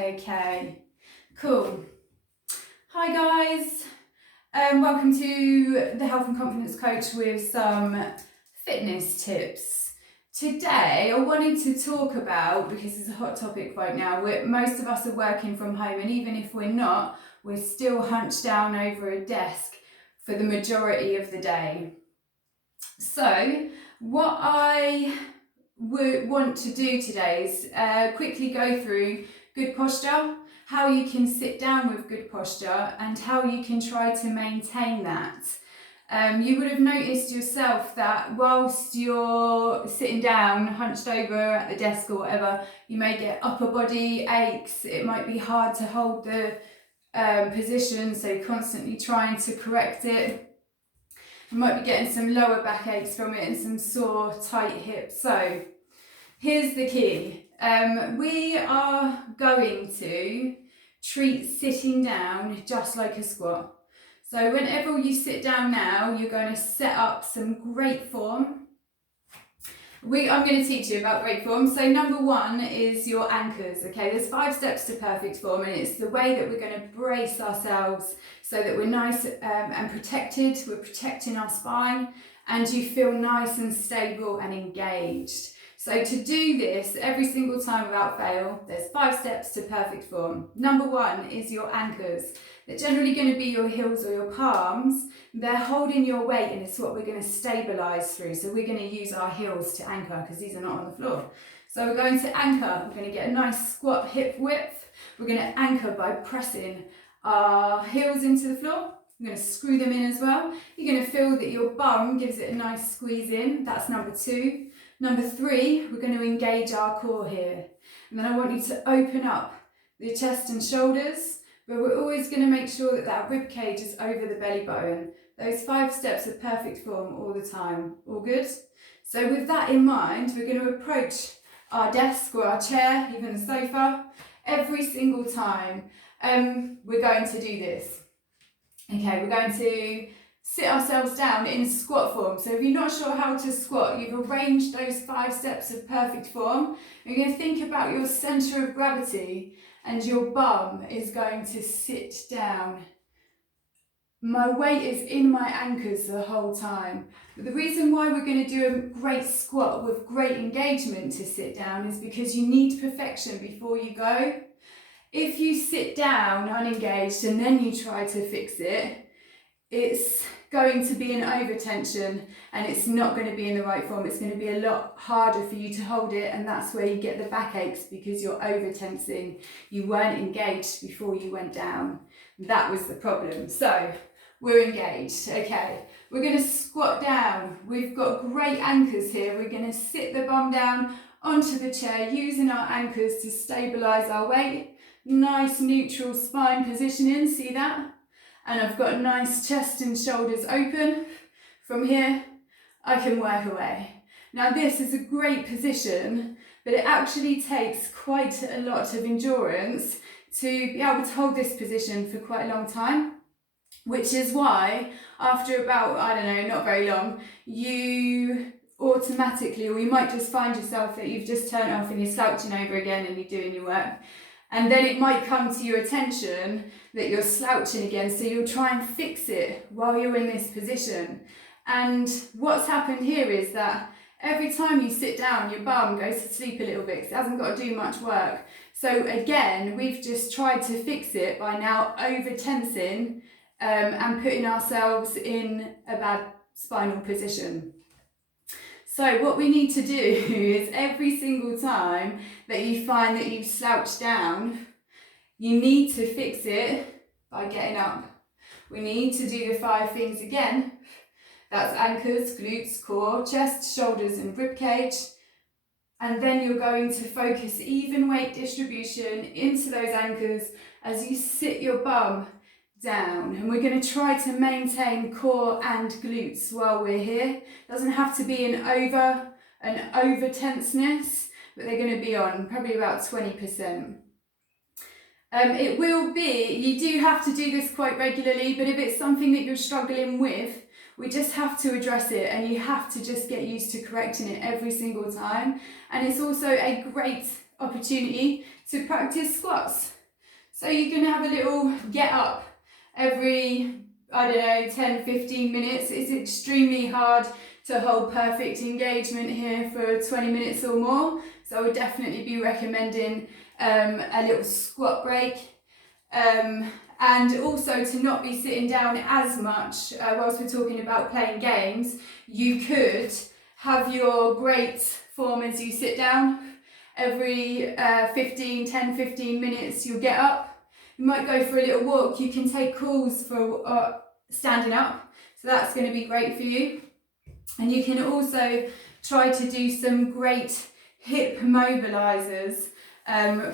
Okay, cool. Hi guys, welcome to the Health and Confidence Coach with some fitness tips. Today I wanted to talk about, because it's a hot topic right now, most of us are working from home, and even if we're not, we're still hunched down over a desk for the majority of the day. So what I would want to do today is quickly go through good posture, how you can sit down with good posture, and how you can try to maintain that. You would have noticed yourself that whilst you're sitting down, hunched over at the desk or whatever, you may get upper body aches. It might be hard to hold the position, so you're constantly trying to correct it. You might be getting some lower back aches from it and some sore, tight hips. So here's the key. We are going to treat sitting down just like a squat. So whenever you sit down now, you're going to set up some great form. I'm going to teach you about great form. So number one is your anchors. Okay, there's 5 steps to perfect form, and it's the way that we're going to brace ourselves so that we're nice and protected. We're protecting our spine, and you feel nice and stable and engaged. So to do this every single time without fail, there's 5 steps to perfect form. Number one is your anchors. They're generally going to be your heels or your palms. They're holding your weight, and it's what we're going to stabilize through. So we're going to use our heels to anchor because these are not on the floor. So we're going to anchor. We're going to get a nice squat hip width. We're going to anchor by pressing our heels into the floor. I'm going to screw them in as well. You're going to feel that your bum gives it a nice squeeze in. That's number 2. Number 3, we're going to engage our core here. And then I want you to open up the chest and shoulders, but we're always going to make sure that that rib cage is over the belly button. Those 5 steps are perfect form all the time. All good? So with that in mind, we're going to approach our desk or our chair, even the sofa, every single time we're going to do this. Okay, we're going to sit ourselves down in squat form. So if you're not sure how to squat, you've arranged those 5 steps of perfect form. You're going to think about your center of gravity, and your bum is going to sit down. My weight is in my anchors the whole time. But the reason why we're going to do a great squat with great engagement to sit down is because you need perfection before you go. If you sit down unengaged and then you try to fix it, it's going to be an over tension, and it's not going to be in the right form. It's going to be a lot harder for you to hold it, and that's where you get the backaches, because you're over tensing. You weren't engaged before you went down. That was the problem. So we're engaged. Okay, we're going to squat down. We've got great anchors here. We're going to sit the bum down onto the chair using our anchors to stabilize our weight. Nice neutral spine positioning, see that? And I've got a nice chest and shoulders open. From here, I can work away. Now this is a great position, but it actually takes quite a lot of endurance to be able to hold this position for quite a long time, which is why after about, I don't know, not very long, you automatically, or you might just find yourself that you've just turned off and you're slouching over again and you're doing your work. And then it might come to your attention that you're slouching again, so you'll try and fix it while you're in this position. And what's happened here is that every time you sit down, your bum goes to sleep a little bit because it hasn't got to do much work. So again, we've just tried to fix it by now over tensing and putting ourselves in a bad spinal position. So what we need to do is every single time that you find that you've slouched down, you need to fix it by getting up. We need to do the 5 things again. That's anchors, glutes, core, chest, shoulders and rib cage. And then you're going to focus even weight distribution into those anchors as you sit your bum down, and we're going to try to maintain core and glutes while we're here. Doesn't have to be an over tenseness, but they're going to be on probably about 20%. It will be, you do have to do this quite regularly, but if it's something that you're struggling with, we just have to address it, and you have to just get used to correcting it every single time. And it's also a great opportunity to practice squats. So you're going to have a little get up every, I don't know, 10, 15 minutes. It's extremely hard to hold perfect engagement here for 20 minutes or more. So I would definitely be recommending a little squat break. And also to not be sitting down as much whilst we're talking about playing games. You could have your great form as you sit down. Every 10, 15 minutes you'll get up. You might go for a little walk. You can take calls for standing up. So that's going to be great for you. And you can also try to do some great hip mobilizers,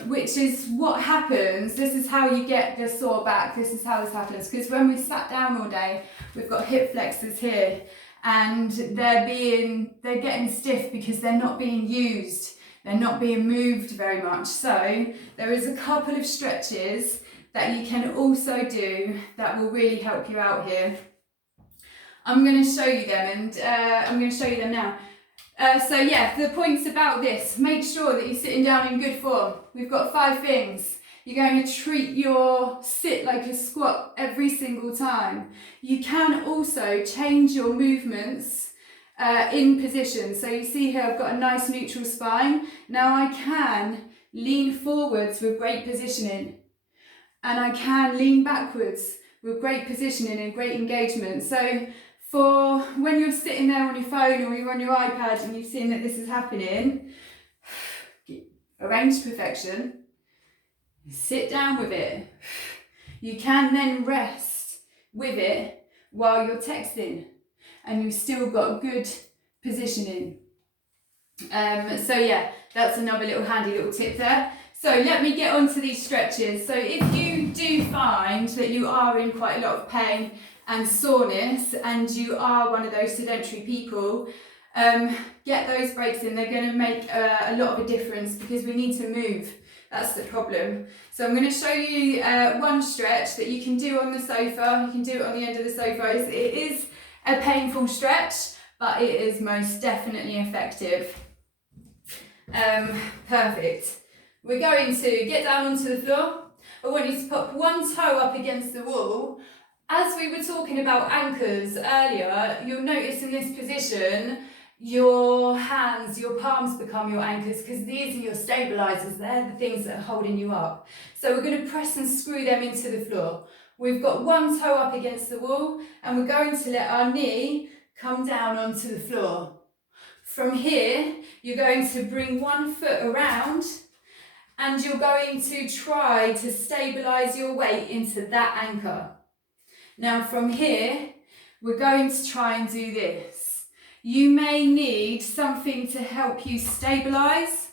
which is what happens. This is how you get the sore back. This is how this happens. Because when we sat down all day, we've got hip flexors here and they're getting stiff because they're not being used. They're not being moved very much. So there is a couple of stretches that you can also do that will really help you out here. I'm going to show you them and I'm going to show you them now. So yeah, the points about this, make sure that you're sitting down in good form. We've got 5 things. You're going to treat your sit like a squat every single time. You can also change your movements in position. So you see here I've got a nice neutral spine. Now I can lean forwards with great positioning. And I can lean backwards with great positioning and great engagement. So for when you're sitting there on your phone or you're on your iPad and you've seen that this is happening, arrange perfection, sit down with it. You can then rest with it while you're texting and you've still got good positioning. So yeah, that's another little handy little tip there. So let me get on to these stretches. So if you do find that you are in quite a lot of pain and soreness and you are one of those sedentary people, get those breaks in. They're going to make a lot of a difference because we need to move. That's the problem. So I'm going to show you one stretch that you can do on the sofa. You can do it on the end of the sofa. It is a painful stretch, but it is most definitely effective. Perfect. We're going to get down onto the floor. I want you to pop one toe up against the wall. As we were talking about anchors earlier, you'll notice in this position, your hands, your palms become your anchors because these are your stabilizers. They're the things that are holding you up. So we're going to press and screw them into the floor. We've got one toe up against the wall and we're going to let our knee come down onto the floor. From here, you're going to bring one foot around and you're going to try to stabilize your weight into that anchor. Now from here, we're going to try and do this. You may need something to help you stabilize,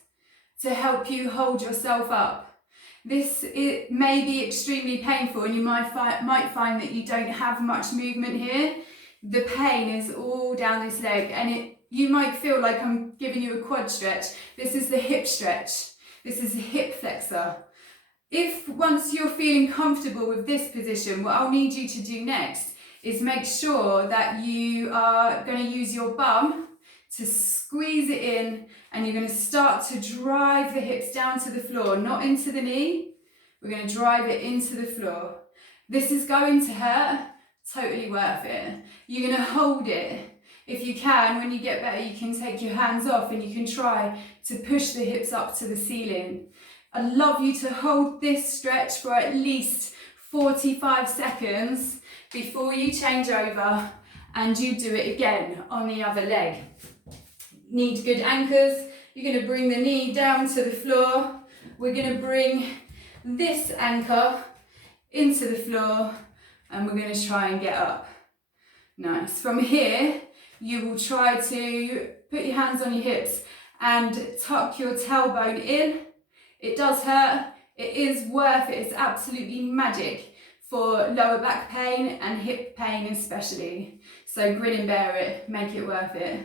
to help you hold yourself up. It may be extremely painful and you might find that you don't have much movement here. The pain is all down this leg and you might feel like I'm giving you a quad stretch. This is the hip stretch. This is a hip flexor. If once you're feeling comfortable with this position, what I'll need you to do next is make sure that you are going to use your bum to squeeze it in and you're going to start to drive the hips down to the floor, not into the knee. We're going to drive it into the floor. This is going to hurt, totally worth it. You're going to hold it. If you can, when you get better, you can take your hands off and you can try to push the hips up to the ceiling. I'd love you to hold this stretch for at least 45 seconds before you change over and you do it again on the other leg. Need good anchors. You're going to bring the knee down to the floor. We're going to bring this anchor into the floor and we're going to try and get up. Nice. From here, you will try to put your hands on your hips and tuck your tailbone in. It does hurt. It is worth it. It's absolutely magic for lower back pain and hip pain especially. So grin and bear it. Make it worth it.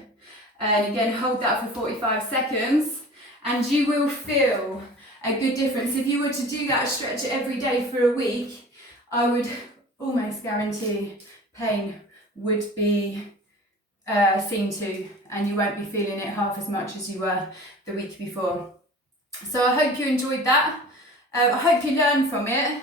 And again, hold that for 45 seconds and you will feel a good difference. If you were to do that stretch every day for a week, I would almost guarantee pain would be seen to and you won't be feeling it half as much as you were the week before. So I hope you enjoyed that. I hope you learned from it.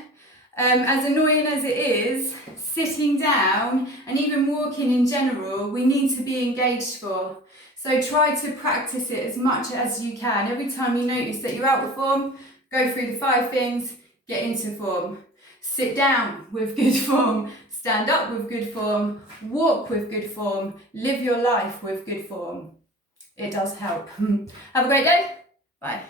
As annoying as it is, sitting down and even walking in general, we need to be engaged for. So try to practice it as much as you can. Every time you notice that you're out of form, go through the 5 things, get into form. Sit down with good form, stand up with good form, walk with good form, live your life with good form. It does help. Have a great day. Bye.